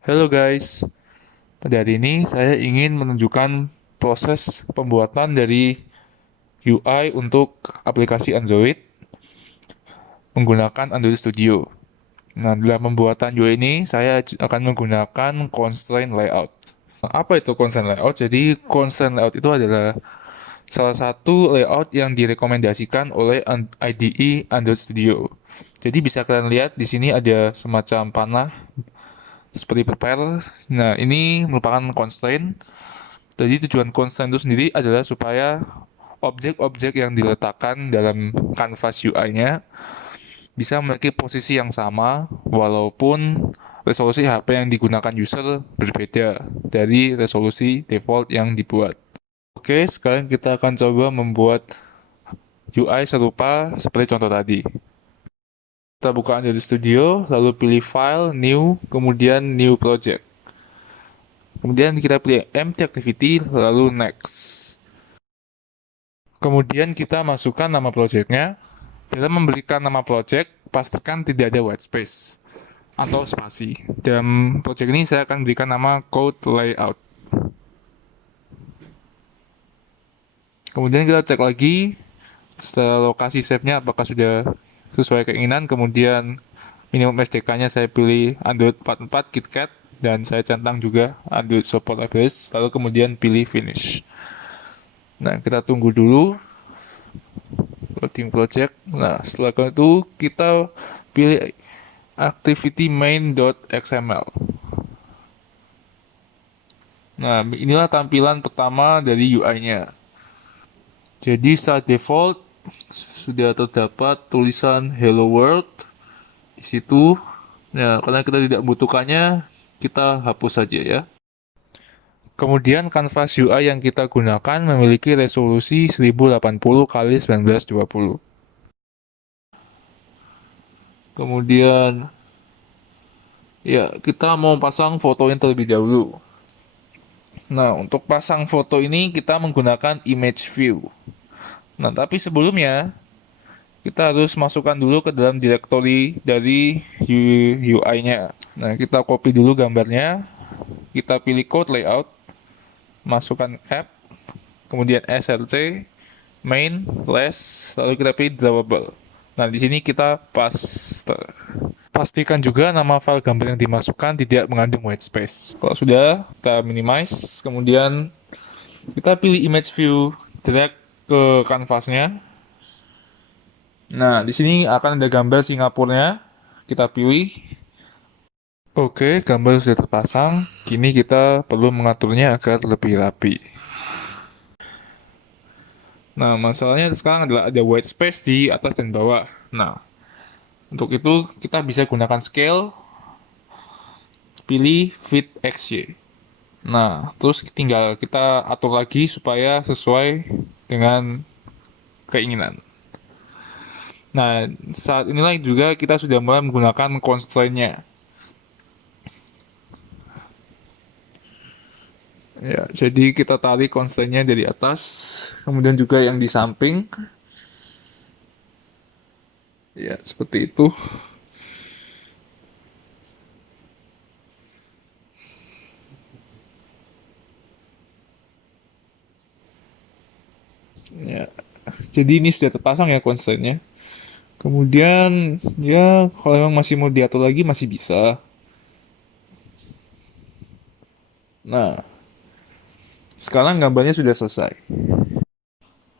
Halo guys, pada hari ini saya ingin menunjukkan proses pembuatan dari UI untuk aplikasi Android menggunakan Android Studio. Nah, dalam pembuatan UI ini saya akan menggunakan constraint layout. Nah, apa itu constraint layout? Jadi, constraint layout itu adalah salah satu layout yang direkomendasikan oleh IDE Android Studio. Jadi bisa kalian lihat di sini ada semacam panah seperti prepare. Nah, ini merupakan constraint. Jadi tujuan constraint itu sendiri adalah supaya objek-objek yang diletakkan dalam canvas UI-nya bisa memiliki posisi yang sama walaupun resolusi HP yang digunakan user berbeda dari resolusi default yang dibuat. Oke, sekarang kita akan coba membuat UI serupa seperti contoh tadi. Kita buka Android Studio, lalu pilih File, New, kemudian New Project. Kemudian kita pilih Empty Activity, lalu Next. Kemudian kita masukkan nama projectnya. Dalam memberikan nama project, pastikan tidak ada white space atau spasi. Dalam project ini saya akan berikan nama code layout. Kemudian kita cek lagi setelah lokasi save-nya apakah sudah sesuai keinginan. Kemudian minimum SDK-nya saya pilih Android 44 KitKat dan saya centang juga Android support ABS. Lalu kemudian pilih finish. Nah, kita tunggu dulu loading project. Nah, setelah itu kita pilih activity main.xml. Nah, inilah tampilan pertama dari UI-nya. Jadi saat default sudah terdapat tulisan Hello World di situ. Nah, karena kita tidak membutuhkannya, kita hapus saja ya. Kemudian kanvas UI yang kita gunakan memiliki resolusi 1080 x 1920. Kemudian ya, kita mau pasang foto yang terlebih dahulu. Nah, untuk pasang foto ini kita menggunakan image view. Nah, tapi sebelumnya kita harus masukkan dulu ke dalam directory dari UI-nya. Nah, kita copy dulu gambarnya, kita pilih code layout, masukkan app, kemudian src, main, less, lalu kita pilih drawable. Nah, di sini kita paste. Pastikan juga nama file gambar yang dimasukkan tidak mengandung white space. Kalau sudah, kita minimize, kemudian kita pilih image view, drag ke kanvasnya. Nah, di sini akan ada gambar Singapurnya. Kita pilih. Oke, gambar sudah terpasang. Kini kita perlu mengaturnya agar lebih rapi. Nah, masalahnya sekarang adalah ada white space di atas dan bawah. Nah, untuk itu kita bisa gunakan scale, pilih fit XY. Nah, terus tinggal kita atur lagi supaya sesuai dengan keinginan. Nah, saat inilah juga kita sudah mulai menggunakan constraint-nya. Ya, jadi kita tarik constraint-nya dari atas, kemudian juga yang di samping. Ya, seperti itu. Ya, jadi ini sudah terpasang ya constraint-nya. Kemudian, ya kalau memang masih mau diatur lagi masih bisa. Nah, sekarang gambarnya sudah selesai.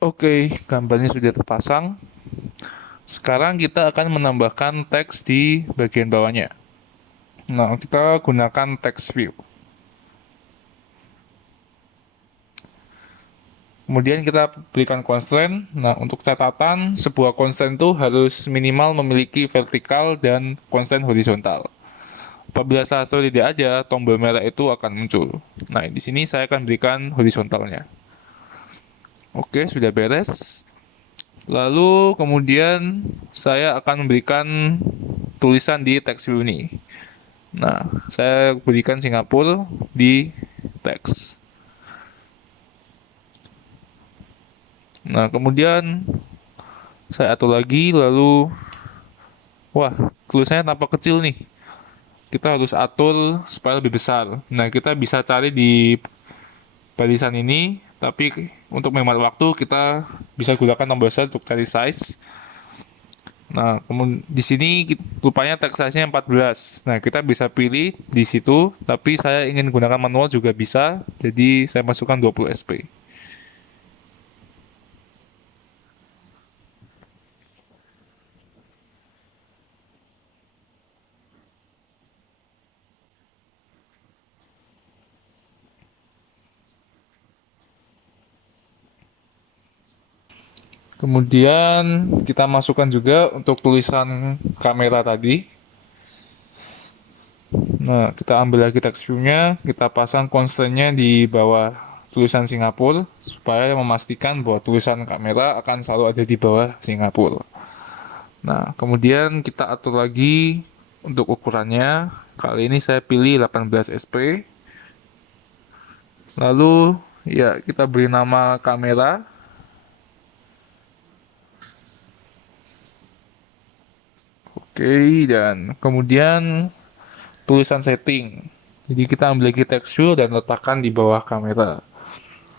Oke, gambarnya sudah terpasang. Sekarang kita akan menambahkan teks di bagian bawahnya. Nah, kita gunakan text view. Kemudian kita berikan constraint. Nah, untuk catatan, sebuah constraint itu harus minimal memiliki vertikal dan constraint horizontal. Apabila salah satu tidak ada, tombol merah itu akan muncul. Nah, di sini saya akan berikan horizontalnya. Oke, sudah beres. Lalu kemudian saya akan memberikan tulisan di text view ini. Nah, saya berikan Singapura di teks. Nah, kemudian saya atur lagi, lalu, wah, tulisannya tampak kecil nih. kita harus atur supaya lebih besar. Nah, kita bisa cari di barisan ini, tapi untuk menghemat waktu kita bisa gunakan tombol besar untuk cari size. Nah, kemudian di sini rupanya text size-nya 14. Nah, kita bisa pilih di situ, tapi saya ingin gunakan manual juga bisa, jadi saya masukkan 20 SP. Kemudian kita masukkan juga untuk tulisan kamera tadi. Nah, kita ambil lagi text view-nya, kita pasang constraint-nya di bawah tulisan Singapura supaya memastikan bahwa tulisan kamera akan selalu ada di bawah Singapura. Nah, kemudian kita atur lagi untuk ukurannya. Kali ini saya pilih 18 SP. Lalu, ya kita beri nama kamera. Oke, dan kemudian tulisan setting. Jadi kita ambil lagi tekstur dan letakkan di bawah kamera.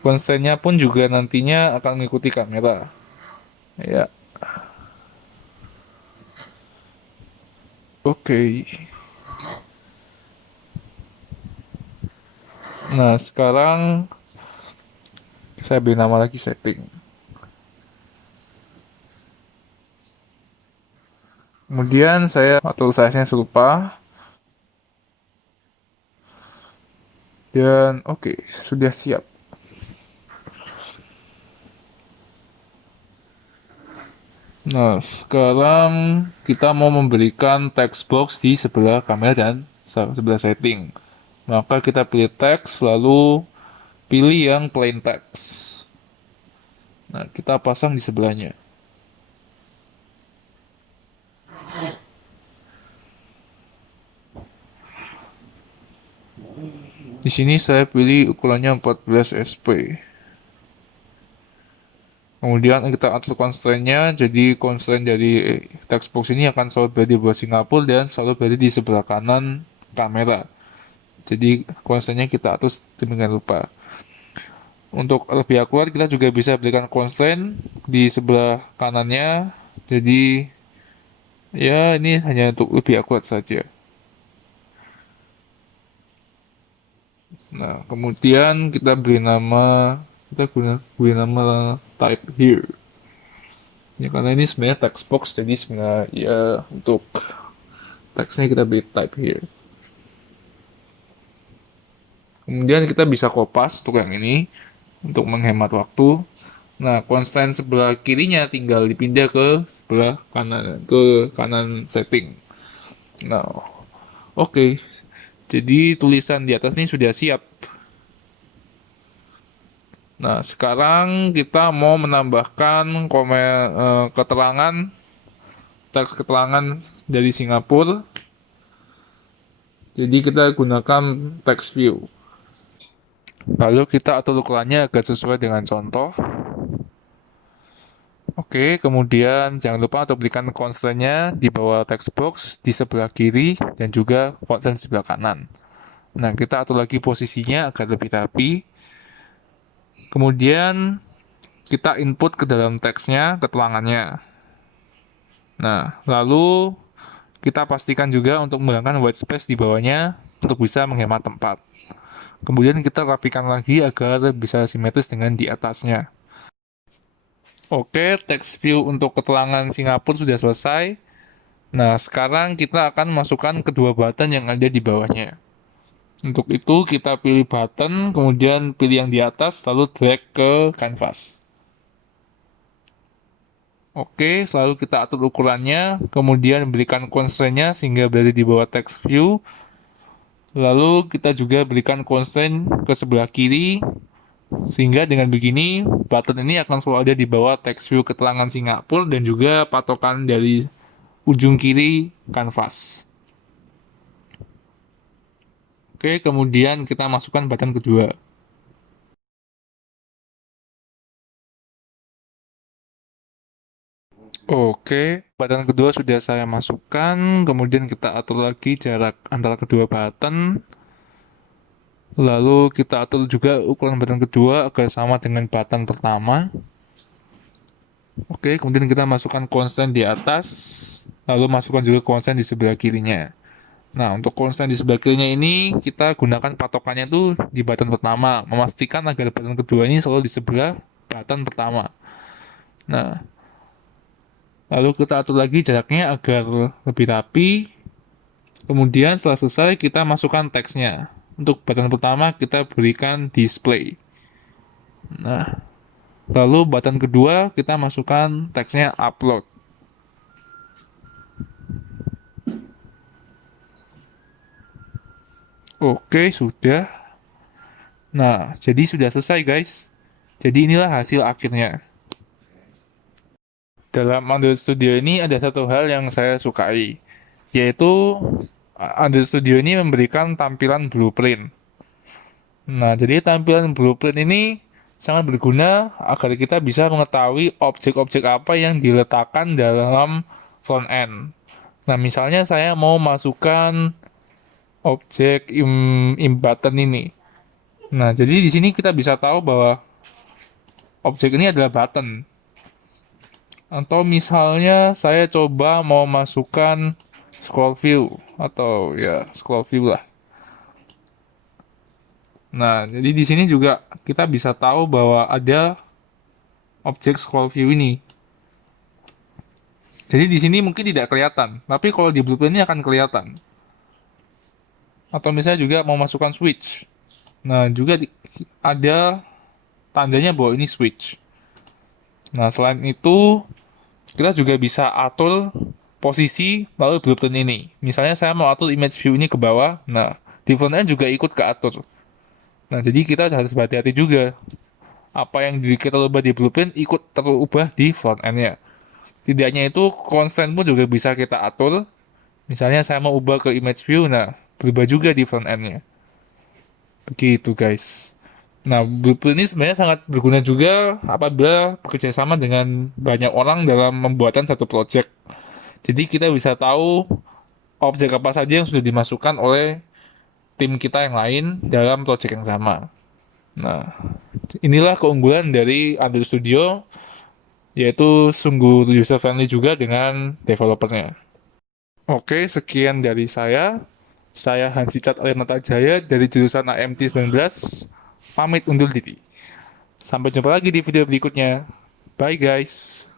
Constraint-nya pun juga nantinya akan mengikuti kamera. Ya, oke. Nah, sekarang saya beri nama lagi setting. Kemudian saya atur size-nya serupa. Dan oke, sudah siap. Nah, sekarang kita mau memberikan text box di sebelah kamera dan sebelah setting. Maka kita pilih text, lalu pilih yang plain text. Nah, kita pasang di sebelahnya. Di sini saya pilih ukurannya 14 SP. Kemudian kita atur constraint-nya, jadi constraint dari text box ini akan selalu berada di bawah Singapura dan selalu berada di sebelah kanan kamera. Jadi constraint-nya kita atur sedemikian rupa. Untuk lebih akurat kita juga bisa berikan constraint di sebelah kanannya. Jadi ya ini hanya untuk lebih akurat saja. Nah, kemudian kita beri nama beri nama type here. Ya karena ini sebenarnya text box jadi sebenarnya ya untuk teksnya kita beri type here. Kemudian kita bisa kopas untuk yang ini untuk menghemat waktu. Nah, constraint sebelah kirinya tinggal dipindah ke sebelah kanan ke kanan setting. Nah, oke. Jadi tulisan di atas ini sudah siap. Nah, sekarang kita mau menambahkan keterangan teks keterangan dari Singapura. Jadi kita gunakan text view. Lalu kita atur ukurannya agar sesuai dengan contoh. Oke, kemudian jangan lupa untuk berikan constraint-nya di bawah text box di sebelah kiri dan juga constraint di sebelah kanan. Nah, kita atur lagi posisinya agar lebih rapi. Kemudian kita input ke dalam teksnya keterangannya. Nah, lalu kita pastikan juga untuk menggunakan white space di bawahnya untuk bisa menghemat tempat. Kemudian kita rapikan lagi agar bisa simetris dengan di atasnya. Oke, text view untuk keterangan Singapura sudah selesai. Nah, sekarang kita akan masukkan kedua button yang ada di bawahnya. Untuk itu, kita pilih button, kemudian pilih yang di atas, lalu drag ke canvas. Oke, selalu kita atur ukurannya, kemudian berikan constraint-nya sehingga berada di bawah text view. Lalu kita juga berikan constraint ke sebelah kiri, sehingga dengan begini, button ini akan selalu ada di bawah text view keterangan Singapura dan juga patokan dari ujung kiri kanvas. Oke, kemudian kita masukkan button kedua. Oke, button kedua sudah saya masukkan, kemudian kita atur lagi jarak antara kedua button. Lalu kita atur juga ukuran button kedua agar sama dengan button pertama. Oke, kemudian kita masukkan konstan di atas, lalu masukkan juga konstan di sebelah kirinya. Nah, untuk konstan di sebelah kirinya ini, kita gunakan patokannya itu di button pertama, memastikan agar button kedua ini selalu di sebelah button pertama. Nah, lalu kita atur lagi jaraknya agar lebih rapi. Kemudian setelah selesai, kita masukkan teksnya. Untuk button pertama, kita berikan display. Nah, lalu button kedua, kita masukkan teksnya upload. Oke, sudah. Nah, jadi sudah selesai guys. Jadi inilah hasil akhirnya. Dalam Android Studio ini ada satu hal yang saya sukai, yaitu Android Studio ini memberikan tampilan blueprint. Nah, jadi tampilan blueprint ini sangat berguna agar kita bisa mengetahui objek-objek apa yang diletakkan dalam front end. Nah, misalnya saya mau masukkan objek button ini. Nah, jadi di sini kita bisa tahu bahwa objek ini adalah button. Atau misalnya saya coba mau masukkan scroll view atau ya scroll view lah. Nah, jadi di sini juga kita bisa tahu bahwa ada objek scroll view ini. Jadi di sini mungkin tidak kelihatan, tapi kalau di blueprint ini akan kelihatan. Atau misalnya juga mau masukkan switch. Nah, juga ada tandanya bahwa ini switch. Nah, selain itu kita juga bisa atur posisi lalu blueprint ini. Misalnya saya mau atur image view ini ke bawah, nah di front end juga ikut keatur. Nah jadi kita harus berhati-hati juga. Apa yang kita ubah di blueprint ikut terubah di front end-nya. Tidak hanya itu, constraint pun juga bisa kita atur. Misalnya saya mau ubah ke image view, nah berubah juga di front end-nya. Begitu guys. Nah, blueprint ini sebenarnya sangat berguna juga apabila bekerja sama dengan banyak orang dalam pembuatan satu project. Jadi kita bisa tahu objek apa saja yang sudah dimasukkan oleh tim kita yang lain dalam project yang sama. Nah, inilah keunggulan dari Android Studio, yaitu sungguh user friendly juga dengan developernya. Oke, sekian dari saya. Saya Hansicat Alimata Jaya dari jurusan AMT 19, pamit undur diri. Sampai jumpa lagi di video berikutnya. Bye guys.